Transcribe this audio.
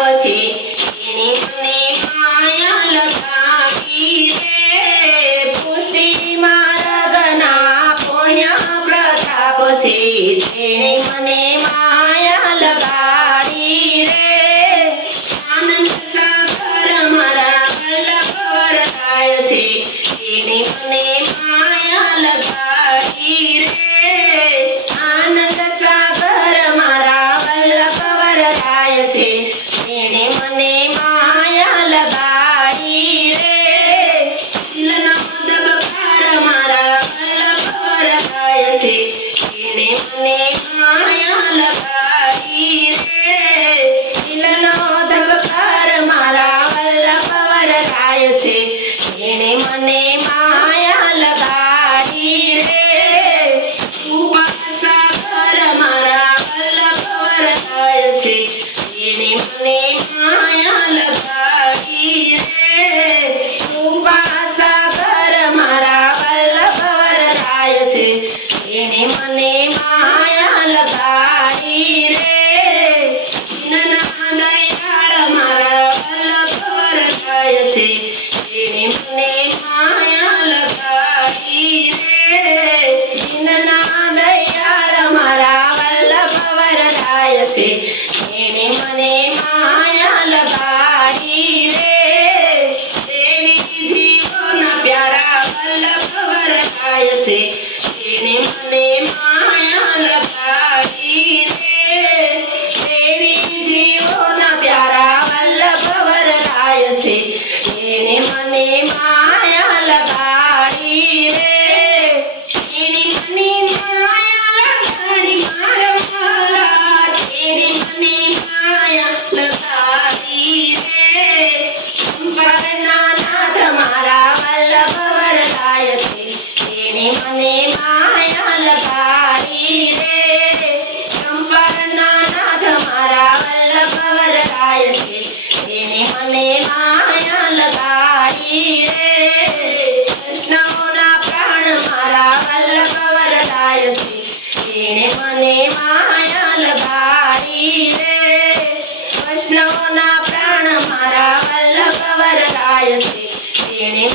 પછી એની મને માયા લગાવી રે પુષ્ટિ માર્ગના પુણ્ય પ્રતાપ છે તેણે મને માયા લગાડી રે આનંદ સાગર મારા વલ્લભ વરદાય છે તેણે મને માયા લગાડી રે આનંદ સાગર મારા વલ્લભ વરદાય છે તેણે મને માયા લગાડી રે દિલનો ધબકાર મારા વલ્લભ વરદાય છે તેણે મને માયા લગાડી રે દિલનો ધબકાર મારા વલ્લભ વરદાય છે તેણે મને માયા લગાડી રે ઉપાસાગર મારા વલ્લભ વરદાય છે તેણે મને માયા લગાડી રે ઉપાસાગર મારા વલ્લભ વરદાય છે તેણે મને માયા લગાડી રે દીનના દયાળ મારા વલ્લભ વરદાય છે તેણે મને માયા લગાડી રે દીનના દયાળ મારા વલ્લભ વરદાય છે તેણે મને માયા લગાડી રે દેવી જીવોના પ્યારા વલ્લભ વરદાય છે તેણે મને માયા લગાડી રે દેવી જીવોના પ્યારા વલ્લભ વરદાય છે તેણે મને માયા લગાડી રે તેણે મને માયા લગાડી મારા વાલા તેણે મને માયા લગાડી રે ચંપાના નાથ મારા વલ્લભ વરદાય છે તેણે મને માયા લગાડી રે ચંપાના નાથ મારા વલ્લભ વરદાય છે તેણે મને માયા લગાડી રે કૃષ્ણના પ્રાણ મારા વલ્લભ વરદાય છે તેણે મને માયા લગાડી રે કૃષ્ણના પ્રાણ મારા વલ્લભ વરદાય છે તેણે